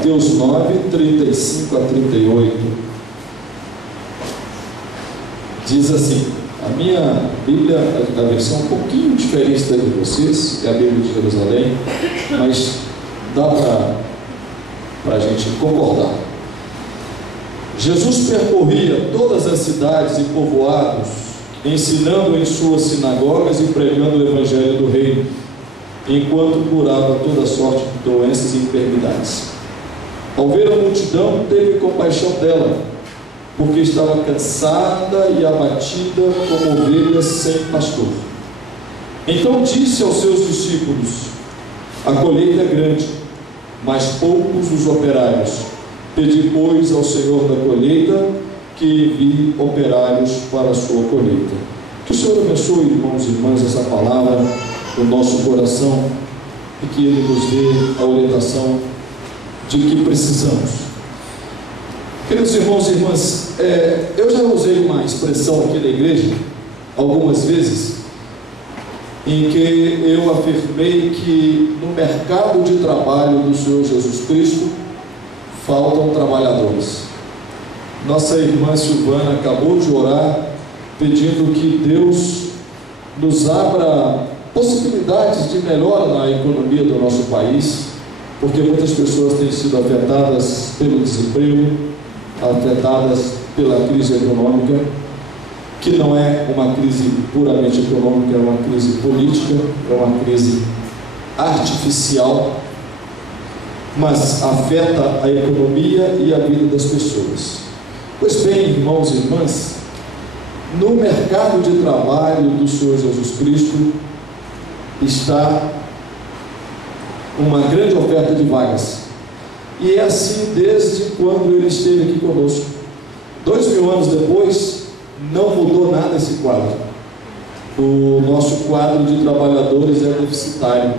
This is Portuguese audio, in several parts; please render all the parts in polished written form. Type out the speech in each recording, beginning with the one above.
Mateus 9, 35 a 38. Diz assim, a minha Bíblia, a versão um pouquinho diferente da de vocês, é a Bíblia de Jerusalém, mas dá para a gente concordar. Jesus percorria todas as cidades e povoados, ensinando em suas sinagogas e pregando o Evangelho do Reino, enquanto curava toda sorte de doenças e enfermidades. Ao ver a multidão, teve compaixão dela, porque estava cansada e abatida como ovelhas sem pastor. Então disse aos seus discípulos: a colheita é grande, mas poucos os operários. Pedi, pois, ao Senhor da colheita que envie operários para a sua colheita. Que o Senhor abençoe, irmãos e irmãs, essa palavra no nosso coração e que Ele nos dê a orientação de que precisamos. Queridos irmãos e irmãs, eu já usei uma expressão aqui na igreja algumas vezes, em que eu afirmei que no mercado de trabalho do Senhor Jesus Cristo faltam trabalhadores. Nossa irmã Silvana acabou de orar pedindo que Deus nos abra possibilidades de melhora na economia do nosso país, porque muitas pessoas têm sido afetadas pelo desemprego, afetadas pela crise econômica, que não é uma crise puramente econômica, é uma crise política, é uma crise artificial, mas afeta a economia e a vida das pessoas. Pois bem, irmãos e irmãs, no mercado de trabalho do Senhor Jesus Cristo está uma grande oferta de vagas, e é assim desde quando Ele esteve aqui conosco. 2000 anos depois, não mudou nada esse quadro. O nosso quadro de trabalhadores é deficitário,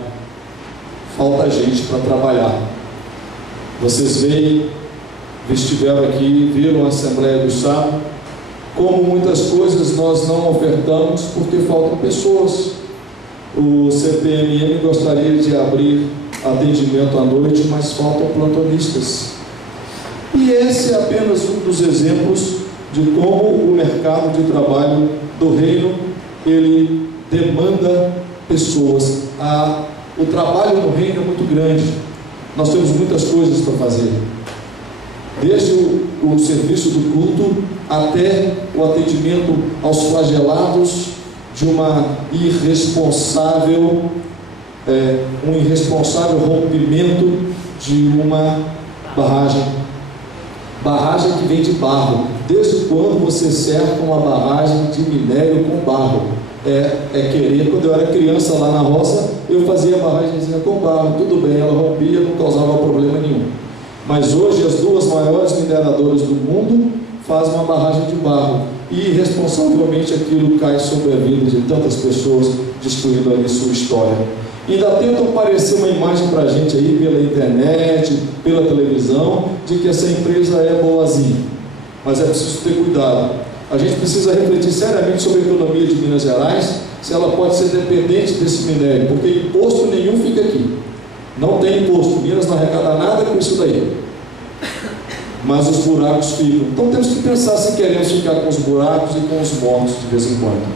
falta gente para trabalhar. Vocês estiveram aqui, viram a Assembleia do Sábado, como muitas coisas nós não ofertamos porque faltam pessoas. O CPMM gostaria de abrir atendimento à noite, mas faltam plantonistas. E esse é apenas um dos exemplos de como o mercado de trabalho do reino, ele demanda pessoas. O trabalho no reino é muito grande. Nós temos muitas coisas para fazer, desde o serviço do culto até o atendimento aos flagelados de um irresponsável rompimento de uma barragem que vem de barro. Desde quando você cerca uma barragem de minério com barro? Quando eu era criança lá na roça, eu fazia barragemzinha com barro, tudo bem, ela rompia, não causava problema nenhum. Mas hoje as duas maiores mineradoras do mundo fazem uma barragem de barro, e irresponsavelmente aquilo cai sobre a vida de tantas pessoas, destruindo ali sua história. E ainda tentam parecer uma imagem para a gente aí pela internet, pela televisão, de que essa empresa é boazinha. Mas é preciso ter cuidado. A gente precisa refletir seriamente sobre a economia de Minas Gerais, se ela pode ser dependente desse minério, porque imposto nenhum fica aqui. Não tem imposto, Minas não arrecada nada com isso daí, mas os buracos ficam. Então temos que pensar se queremos ficar com os buracos e com os mortos de vez em quando.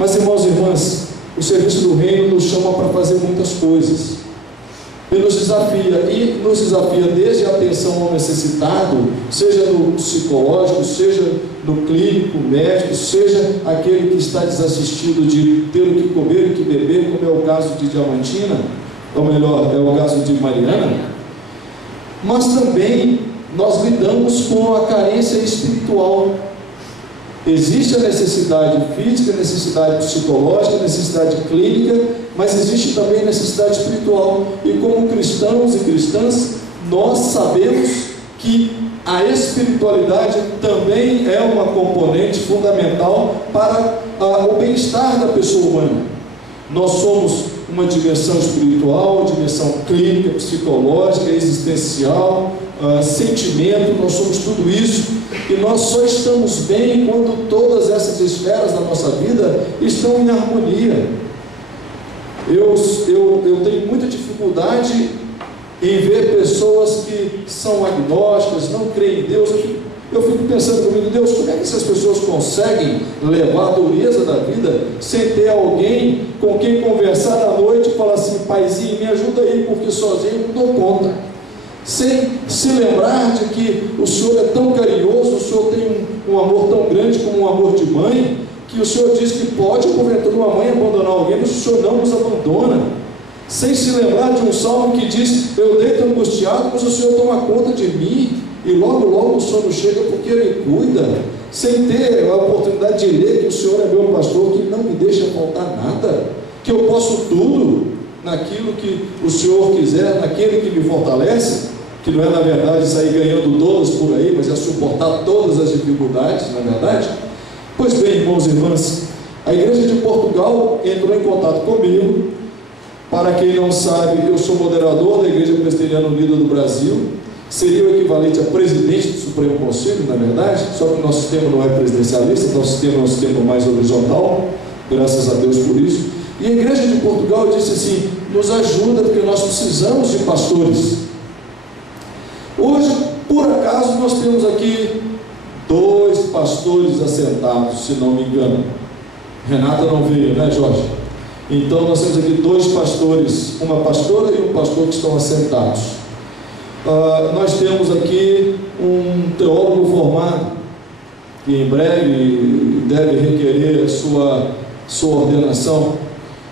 Mas, irmãos e irmãs, o serviço do reino nos chama para fazer muitas coisas. Ele nos desafia desde a atenção ao necessitado, seja no psicológico, seja no clínico, médico, seja aquele que está desassistido de ter o que comer e o que beber, como é o caso de Diamantina, ou melhor, é o caso de Mariana. Mas também nós lidamos com a carência espiritual. Existe a necessidade física, a necessidade psicológica, a necessidade clínica, mas existe também a necessidade espiritual. E como cristãos e cristãs, nós sabemos que a espiritualidade também é uma componente fundamental para o bem-estar da pessoa humana. Nós somos uma dimensão espiritual, dimensão clínica, psicológica, existencial, sentimento, nós somos tudo isso, e nós só estamos bem quando todas essas esferas da nossa vida estão em harmonia. Eu tenho muita dificuldade em ver pessoas que são agnósticas, não creem em Deus. Eu fico pensando comigo, Deus, como é que essas pessoas conseguem levar a dureza da vida sem ter alguém com quem conversar à noite e falar assim: paizinho, me ajuda aí, porque sozinho não dou conta. Sem se lembrar de que o Senhor é tão carinhoso, o Senhor tem um amor tão grande como um amor de mãe, que o Senhor diz que pode, porventura, uma mãe abandonar alguém, mas o Senhor não nos abandona. Sem se lembrar de um salmo que diz: eu deito angustiado, mas o Senhor toma conta de mim, e logo logo o sono chega porque Ele cuida. Sem ter a oportunidade de ler que o Senhor é meu pastor, que não me deixa faltar nada, que eu posso tudo naquilo que o Senhor quiser, naquele que me fortalece, que não é na verdade sair ganhando todos por aí, mas é suportar todas as dificuldades, não é verdade? Pois bem, irmãos e irmãs, a Igreja de Portugal entrou em contato comigo. Para quem não sabe, eu sou moderador da Igreja Presbiteriana Unida do Brasil, seria o equivalente a presidente do Supremo Conselho, na verdade, só que o nosso sistema não é presidencialista, nosso sistema é um sistema mais horizontal, graças a Deus por isso. E a Igreja de Portugal disse assim: nos ajuda, porque nós precisamos de pastores. Hoje, por acaso, nós temos aqui 2 pastores assentados, se não me engano. Renata não veio, né, Jorge? Então nós temos aqui 2 pastores, uma pastora e um pastor que estão assentados. Nós temos aqui um teólogo formado, que em breve deve requerer sua ordenação.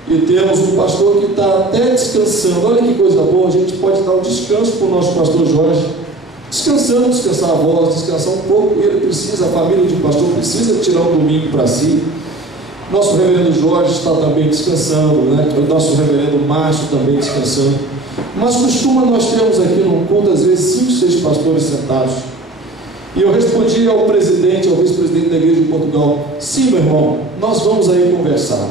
E temos um pastor que está até descansando. Olha que coisa boa, a gente pode dar um descanso para o nosso pastor Jorge. Descansar a voz, descansar um pouco. Ele precisa, a família de pastor precisa tirar um domingo para si. Nosso reverendo Jorge está também descansando, né? O nosso reverendo Márcio também descansando. Mas nós temos aqui num culto, às vezes, 5, 6 pastores sentados. E eu respondi ao presidente, ao vice-presidente da Igreja de Portugal: sim, meu irmão, nós vamos aí conversar.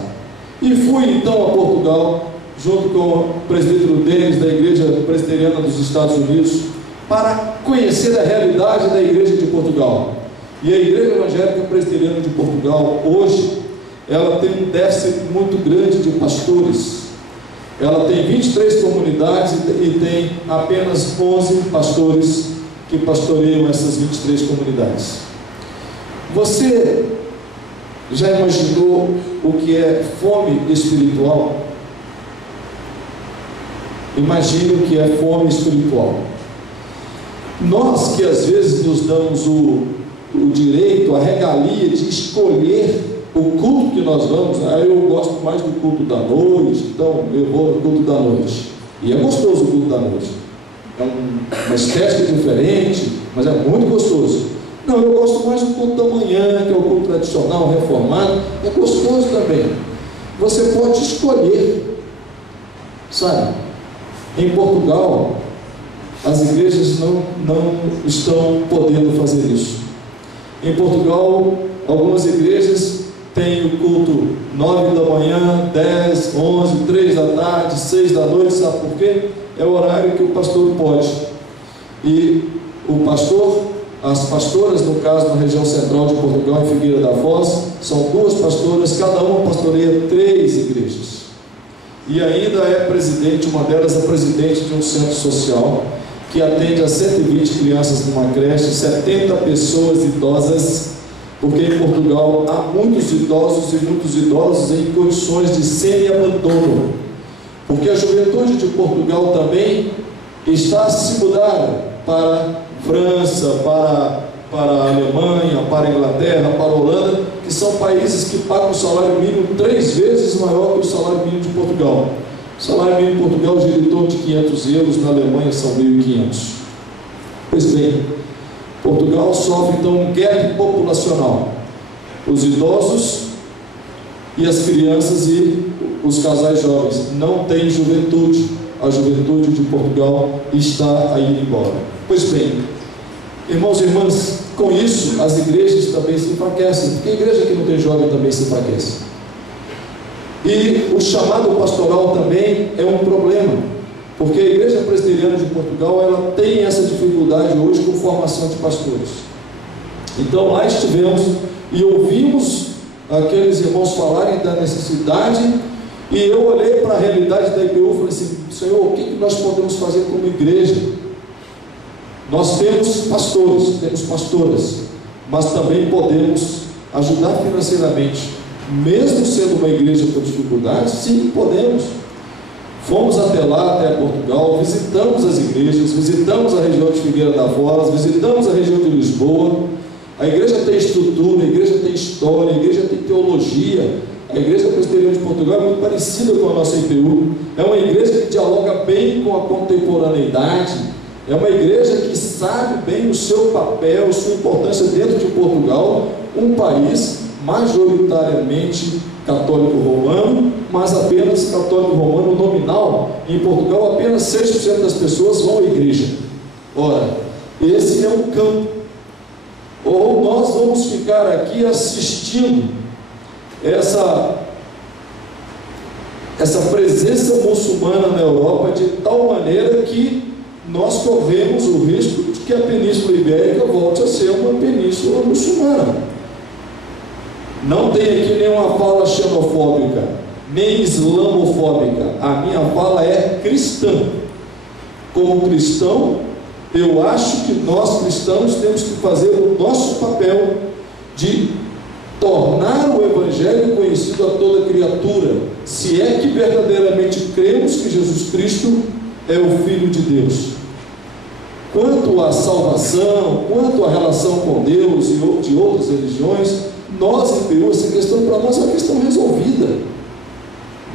E fui então a Portugal, junto com o presbítero Denis, da Igreja Presbiteriana dos Estados Unidos, para conhecer a realidade da Igreja de Portugal. E a Igreja Evangélica Presbiteriana de Portugal, hoje, ela tem um déficit muito grande de pastores. Ela tem 23 comunidades e tem apenas 11 pastores que pastoreiam essas 23 comunidades. Você já imaginou o que é fome espiritual? Imagine o que é fome espiritual. Nós que às vezes nos damos o direito, a regalia de escolher o culto que nós vamos, eu gosto mais do culto da noite, então eu vou no culto da noite. E é gostoso o culto da noite. É uma estética diferente, mas é muito gostoso. Não, eu gosto mais do culto da manhã, que é o culto tradicional, reformado. É gostoso também. Você pode escolher, sabe? Em Portugal, as igrejas não estão podendo fazer isso. Em Portugal, algumas igrejas têm o culto 9 da manhã, 10, 11, 3 da tarde, 6 da noite. Sabe por quê? É o horário que o pastor pode. E o pastor, as pastoras, no caso, na região central de Portugal, em Figueira da Foz, são 2 pastoras, cada uma pastoreia 3 igrejas. E ainda é presidente, uma delas é presidente de um centro social, que atende a 120 crianças numa creche, 70 pessoas idosas, porque em Portugal há muitos idosos e muitos idosos em condições de semi-abandono, porque a juventude de Portugal também está a se mudar para a França, para a Alemanha, para a Inglaterra, para a Holanda, que são países que pagam o salário mínimo 3 vezes maior que o salário mínimo de Portugal. O salário mínimo em Portugal gira em torno de 500 euros, na Alemanha são 1.500. Pois bem, Portugal sofre então um gap populacional. Os idosos e as crianças e os casais jovens não têm juventude. A juventude de Portugal está a ir embora. Pois bem, irmãos e irmãs, com isso as igrejas também se enfraquecem, porque a igreja que não tem jovem também se enfraquece. E o chamado pastoral também é um problema, porque a Igreja Presbiteriana de Portugal, ela tem essa dificuldade hoje com formação de pastores. Então lá estivemos e ouvimos aqueles irmãos falarem da necessidade E eu olhei para a realidade da IPU e falei assim: Senhor, o que nós podemos fazer como igreja? Nós temos pastores, temos pastoras, mas também podemos ajudar financeiramente, mesmo sendo uma igreja com dificuldades. Sim, podemos. Fomos até lá, até Portugal, visitamos as igrejas, visitamos a região de Figueira da Foz, visitamos a região de Lisboa. A igreja tem estrutura, a igreja tem história, a igreja tem teologia. A Igreja Presbiteriana de Portugal é muito parecida com a nossa IPU. É uma igreja que dialoga bem com a contemporaneidade. É uma igreja que sabe bem o seu papel, sua importância dentro de Portugal, um país majoritariamente católico romano, mas apenas católico romano nominal. Em Portugal, apenas 6% das pessoas vão à igreja. Ora, esse é um campo. Ou nós vamos ficar aqui assistindo essa presença muçulmana na Europa de tal maneira que nós corremos o risco de que a Península Ibérica volte a ser uma península muçulmana. Não tem aqui nenhuma fala xenofóbica, nem islamofóbica. A minha fala é cristã. Como cristão, eu acho que nós cristãos temos que fazer o nosso papel de tornar o Evangelho conhecido a toda criatura, se é que verdadeiramente cremos que Jesus Cristo é o Filho de Deus. Quanto à salvação, quanto à relação com Deus e de outras religiões, nós em Peru, essa questão para nós é uma questão resolvida.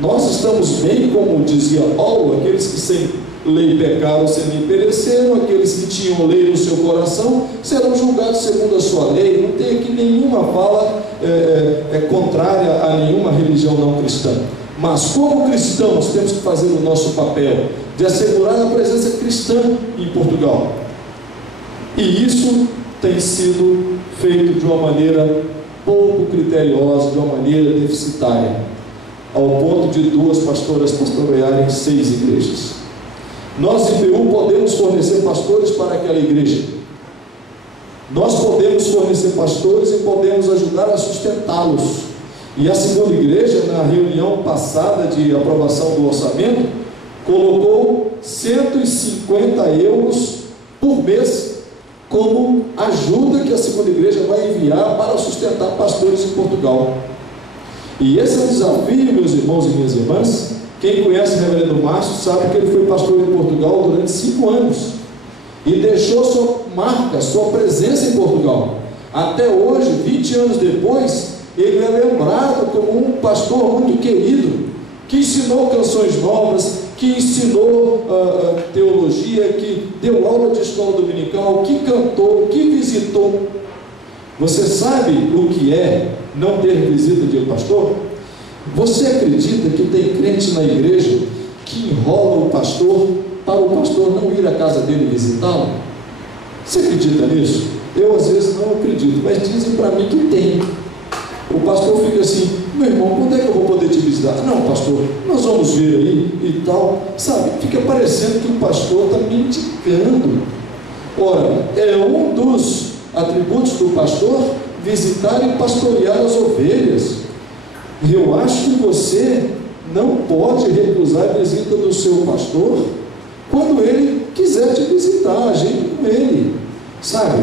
Nós estamos bem, como dizia Paulo, aqueles que sem lei pecaram sem nem pereceram, aqueles que tinham lei no seu coração serão julgados segundo a sua lei. Não tem aqui nenhuma fala contrária a nenhuma religião não cristã. Mas como cristãos temos que fazer o nosso papel de assegurar a presença cristã em Portugal. E isso tem sido feito de uma maneira pouco criteriosa, de uma maneira deficitária, ao ponto de 2 pastoras pastorearem 6 igrejas. Nós, IPU, podemos fornecer pastores para aquela igreja. Nós podemos fornecer pastores e podemos ajudar a sustentá-los. E a segunda igreja, na reunião passada de aprovação do orçamento, colocou 150 euros por mês como ajuda que a segunda igreja vai enviar para sustentar pastores em Portugal. E esse é um desafio, meus irmãos e minhas irmãs. Quem conhece o reverendo Márcio sabe que ele foi pastor em Portugal durante 5 anos e deixou sua marca, sua presença em Portugal. Até hoje, 20 anos depois, ele é lembrado como um pastor muito querido, que ensinou canções novas, que ensinou teologia, que deu aula de escola dominical, que cantou, que visitou. Você sabe o que é não ter visita de pastor? Você acredita que tem crente na igreja que enrola o pastor para o pastor não ir à casa dele visitá-lo? Você acredita nisso? Eu às vezes não acredito, mas dizem para mim que tem. O pastor fica assim: meu irmão, quando é que eu vou poder te visitar? Não, pastor, nós vamos ver aí e tal. Sabe, fica parecendo que o pastor está mendicando. Ora, é um dos atributos do pastor visitar e pastorear as ovelhas. E eu acho que você não pode recusar a visita do seu pastor quando ele quiser te visitar, ajeite com ele, sabe?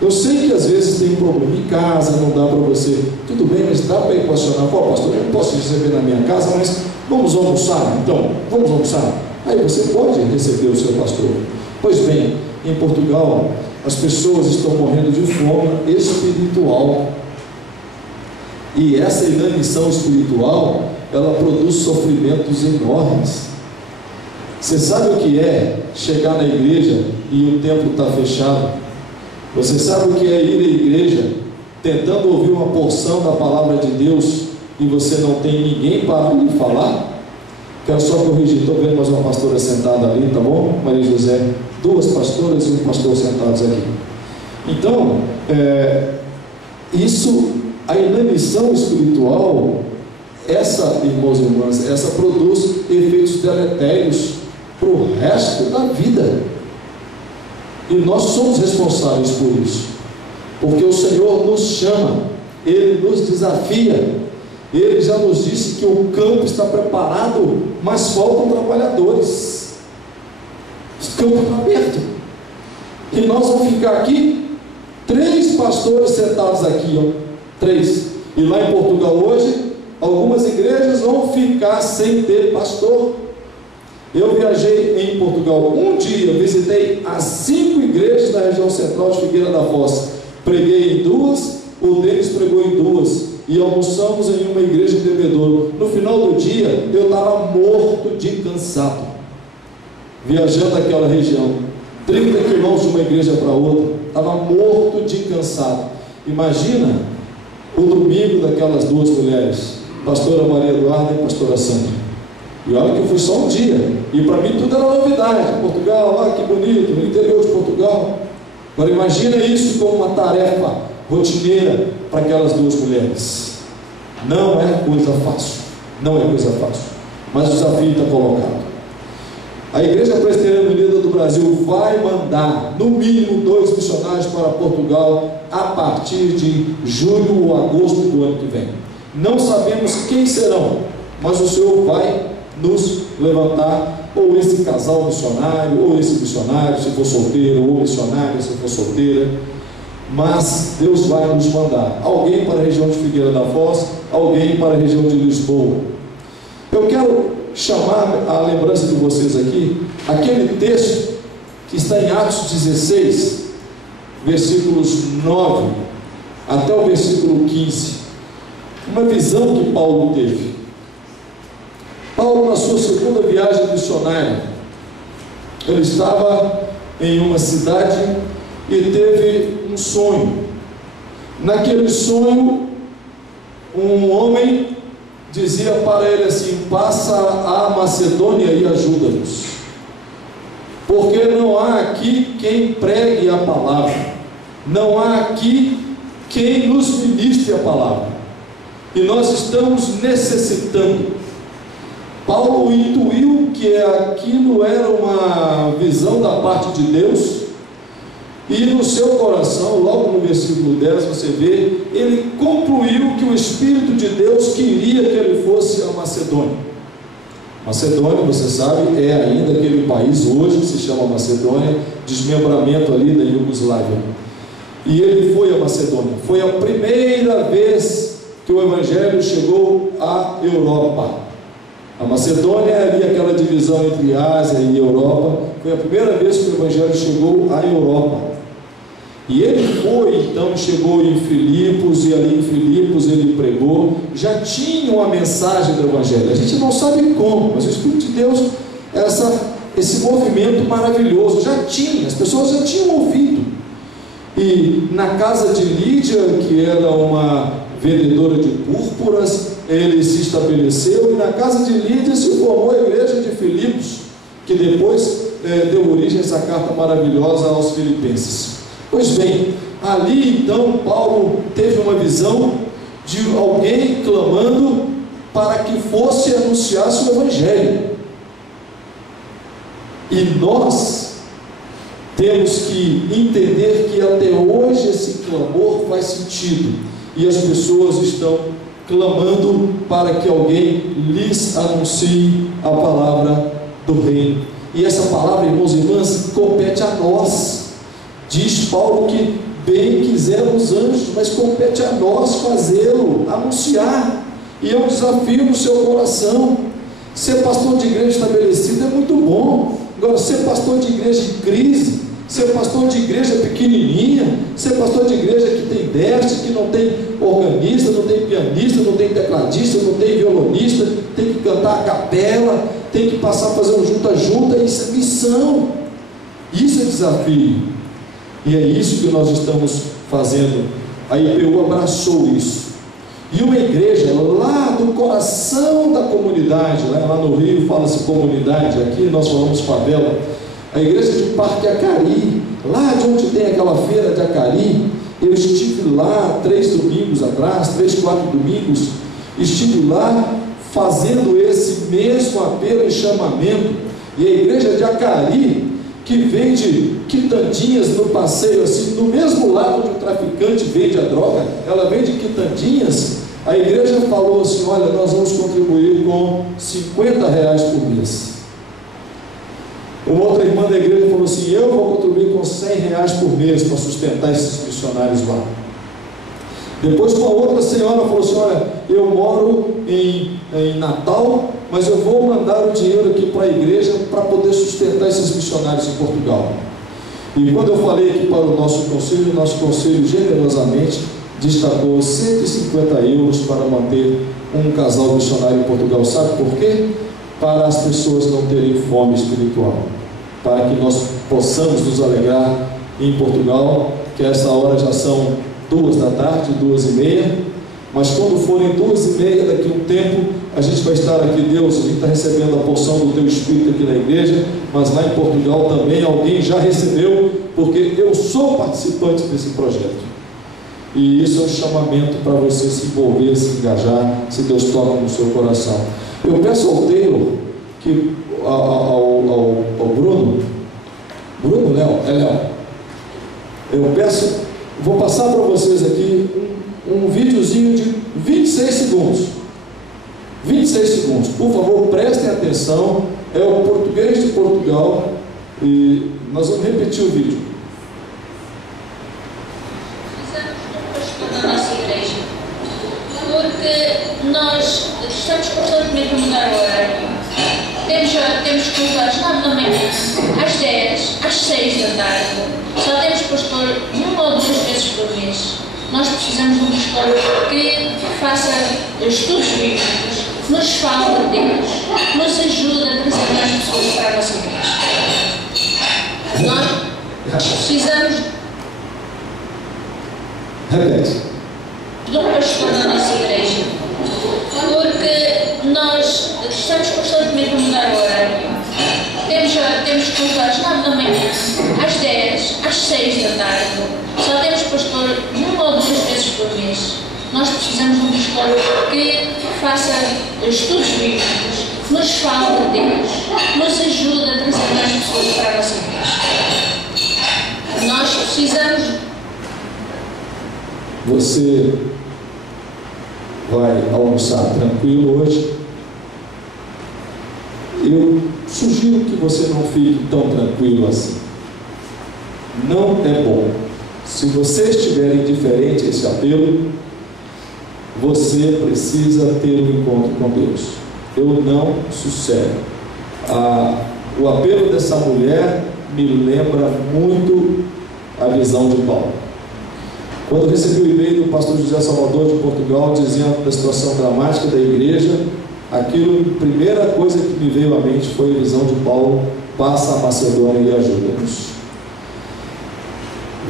Eu sei que às vezes tem problema em casa, não dá para você, tudo bem, mas dá para equacionar: pô, pastor, eu não posso receber na minha casa, mas vamos almoçar, então, vamos almoçar. Aí você pode receber o seu pastor. Pois bem, em Portugal, as pessoas estão morrendo de fome espiritual. E essa inanição espiritual, ela produz sofrimentos enormes. Você sabe o que é chegar na igreja e o templo está fechado? Você sabe o que é ir à igreja tentando ouvir uma porção da palavra de Deus e você não tem ninguém para lhe falar? Quero só corrigir, estou vendo mais uma pastora sentada ali, tá bom? Maria José, 2 pastoras e um pastor sentados aqui. Então, a inanição espiritual, essa, irmãos e irmãs, essa produz efeitos deletérios para o resto da vida. E nós somos responsáveis por isso, porque o Senhor nos chama, Ele nos desafia, Ele já nos disse que o campo está preparado, mas faltam trabalhadores. O campo está aberto. E nós vamos ficar aqui, 3 pastores sentados aqui, ó, 3. E lá em Portugal hoje, algumas igrejas vão ficar sem ter pastor. Eu viajei em Portugal um dia, visitei as 5 igrejas da região central de Figueira da Foz. Preguei em 2, o deles pregou em 2. E almoçamos em uma igreja de Bebedouro. No final do dia, eu estava morto de cansado, viajando aquela região, 30 quilômetros de uma igreja para outra. Estava morto de cansado. Imagina o domingo daquelas 2 mulheres, pastora Maria Eduarda e pastora Sandra. E olha que foi só um dia, e para mim tudo era novidade. Portugal, olha que bonito, no interior de Portugal. Agora imagina isso como uma tarefa rotineira para aquelas 2 mulheres. Não é coisa fácil, não é coisa fácil, mas o desafio está colocado. A Igreja Presbiteriana Unida do Brasil vai mandar no mínimo 2 missionários para Portugal a partir de julho ou agosto do ano que vem. Não sabemos quem serão, mas o Senhor vai nos levantar, ou esse casal missionário, ou esse missionário, se for solteiro, ou missionária, se for solteira. Mas Deus vai nos mandar alguém para a região de Figueira da Foz, alguém para a região de Lisboa. Eu quero chamar a lembrança de vocês aqui, aquele texto que está em Atos 16, versículos 9 até o versículo 15, uma visão que Paulo teve. Paulo, na sua segunda viagem missionária, ele estava em uma cidade e teve um sonho. Naquele sonho, um homem dizia para ele assim: passa a Macedônia e ajuda-nos, porque não há aqui quem pregue a palavra, não há aqui quem nos ministre a palavra, e nós estamos necessitando. Paulo intuiu que aquilo era uma visão da parte de Deus, e no seu coração, logo no versículo 10, você vê, ele concluiu que o Espírito de Deus queria que ele fosse a Macedônia. Macedônia, você sabe, é ainda aquele país hoje que se chama Macedônia, desmembramento ali da Iugoslávia. E ele foi a Macedônia. Foi a primeira vez que o Evangelho chegou à Europa. A Macedônia é ali aquela divisão entre Ásia e Europa. Foi a primeira vez que o Evangelho chegou à Europa. E ele foi, então, chegou em Filipos, e ali em Filipos ele pregou. Já tinha uma mensagem do Evangelho, a gente não sabe como, mas o Espírito de Deus, esse movimento maravilhoso, já tinha, as pessoas já tinham ouvido. E na casa de Lídia, que era uma vendedora de púrpuras, ele se estabeleceu, e na casa de Lídia se formou a igreja de Filipos, que depois deu origem a essa carta maravilhosa aos Filipenses. Pois bem, ali então Paulo teve uma visão de alguém clamando para que fosse anunciasse o Evangelho. E nós temos que entender que até hoje esse clamor faz sentido, e as pessoas estão clamando para que alguém lhes anuncie a palavra do reino. E essa palavra, irmãos e irmãs, compete a nós. Diz Paulo que bem quiseram os anjos, mas compete a nós fazê-lo, anunciar. E é um desafio no seu coração. Ser pastor de igreja estabelecida é muito bom. Agora, ser pastor de igreja em crise, ser pastor de igreja pequenininha, ser pastor de igreja que tem déficit, que não tem organista, não tem pianista, não tem tecladista, não tem violonista, tem que cantar a capela, tem que passar a fazer um junta-junta, isso é missão, isso é desafio. E é isso que nós estamos fazendo. A IPU abraçou isso. E uma igreja lá do coração da comunidade, lá no Rio fala-se comunidade, aqui nós falamos favela. A igreja de Parque Acari, lá de onde tem aquela feira de Acari, eu estive lá 3 domingos atrás, 3, 4 domingos, estive lá fazendo esse mesmo apelo e chamamento. E a igreja de Acari, que vende quitandinhas no passeio, assim, no mesmo lado onde o traficante vende a droga, ela vende quitandinhas, A igreja falou assim: olha, nós vamos contribuir com R$50 por mês. Uma outra irmã da igreja falou assim: eu vou contribuir com R$100 por mês para sustentar esses missionários lá. Depois uma outra senhora falou assim: olha, eu moro em Natal, mas eu vou mandar o dinheiro aqui para a igreja para poder sustentar esses missionários em Portugal. E quando eu falei aqui para o nosso conselho generosamente destacou €150 para manter um casal missionário em Portugal. Sabe por quê? Para as pessoas não terem fome espiritual, para que nós possamos nos alegrar em Portugal, que a essa hora já são 2 da tarde, 2:30, mas quando forem 2:30, daqui a um tempo, a gente vai estar aqui. Deus, a gente está recebendo a porção do Teu Espírito aqui na igreja, mas lá em Portugal também alguém já recebeu, porque eu sou participante desse projeto. E isso é um chamamento para você se envolver, se engajar, se Deus toca no seu coração. Eu peço ao Taylor, que ao Bruno, Léo, eu peço, vou passar para vocês aqui um videozinho de 26 segundos. 26 segundos, por favor, prestem atenção. É o português de Portugal e nós vamos repetir o vídeo. Da nossa igreja, porque nós estamos constantemente a mudar o horário. Temos culto às 9 da manhã, às 10, às 6 da tarde. Só temos pastor 1 ou 2 vezes por mês. Nós precisamos de um pastor que faça estudos bíblicos, nos fale de Deus, nos ajude a trazer mais pessoas para a nossa igreja. Nós precisamos de um pastor na nossa igreja, porque nós estamos constantemente a mudar o horário. Temos culto às 9 da manhã, às 10, às 6 da tarde. Só temos pastor 1 ou 2 vezes por mês. Nós precisamos de um pastor que faça estudos bíblicos, nos fale de Deus, nos ajude a trazer mais pessoas para a nossa igreja. Nós precisamos. Você vai almoçar tranquilo hoje? Eu sugiro que você não fique tão tranquilo assim. Não é bom. Se você estiver indiferente a esse apelo, você precisa ter um encontro com Deus. Eu não sossego. O apelo dessa mulher me lembra muito a visão de Paulo. Quando eu recebi o e-mail do pastor José Salvador de Portugal dizendo da situação dramática da igreja, aquilo, a primeira coisa que me veio à mente foi a visão de Paulo: passa a Macedônia e ajuda-nos.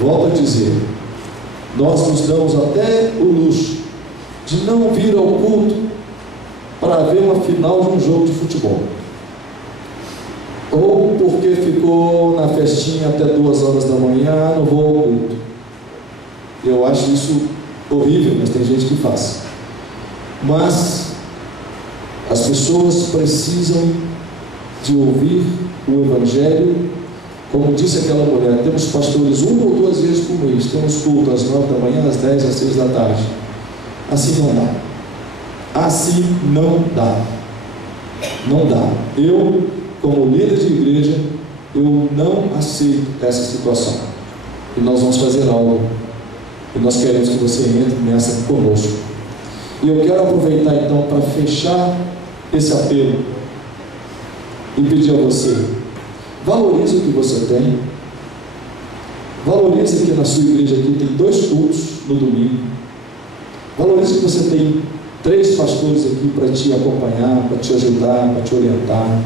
Volto a dizer, nós nos damos até o luxo de não vir ao culto para ver uma final de um jogo de futebol, ou porque ficou na festinha até 2 horas da manhã, não vou ao culto. Eu acho isso horrível, mas tem gente que faz. Mas as pessoas precisam de ouvir o Evangelho. Como disse aquela mulher, temos pastores 1 ou 2 vezes por mês, temos culto às 9 da manhã, às 10, às 6 da tarde. Assim não dá. Assim não dá. Não dá. Eu, como líder de igreja, eu não aceito essa situação. E nós vamos fazer algo. E nós queremos que você entre nessa conosco. E eu quero aproveitar então para fechar esse apelo e pedir a você: valorize o que você tem. Valorize que na sua igreja aqui tem 2 cultos no domingo. Valorize que você tem 3 pastores aqui para te acompanhar, para te ajudar, para te orientar.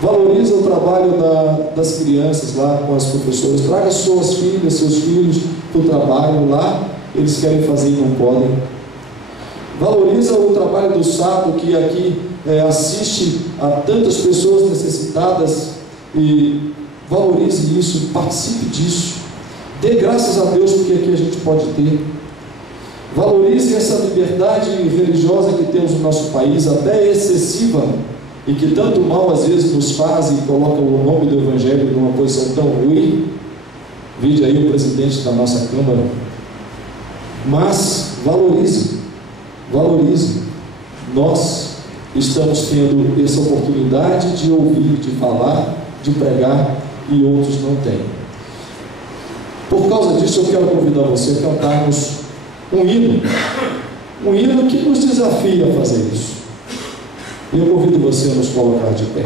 Valorize o trabalho das crianças lá com as professoras. Traga suas filhas, seus filhos para o trabalho lá. Eles querem fazer e não podem. Valoriza o trabalho do sábado, que aqui assiste a tantas pessoas necessitadas, e valorize isso, participe disso. Dê graças a Deus porque aqui a gente pode ter. Valorize essa liberdade religiosa que temos no nosso país, até excessiva, e que tanto mal às vezes nos faz e coloca o nome do Evangelho numa posição tão ruim. Vide aí o presidente da nossa Câmara. Mas valorize. Valorize. Nós estamos tendo essa oportunidade de ouvir, de falar, de pregar, e outros não têm. Por causa disso, eu quero convidar você a cantarmos um hino que nos desafia a fazer isso. E eu convido você a nos colocar de pé.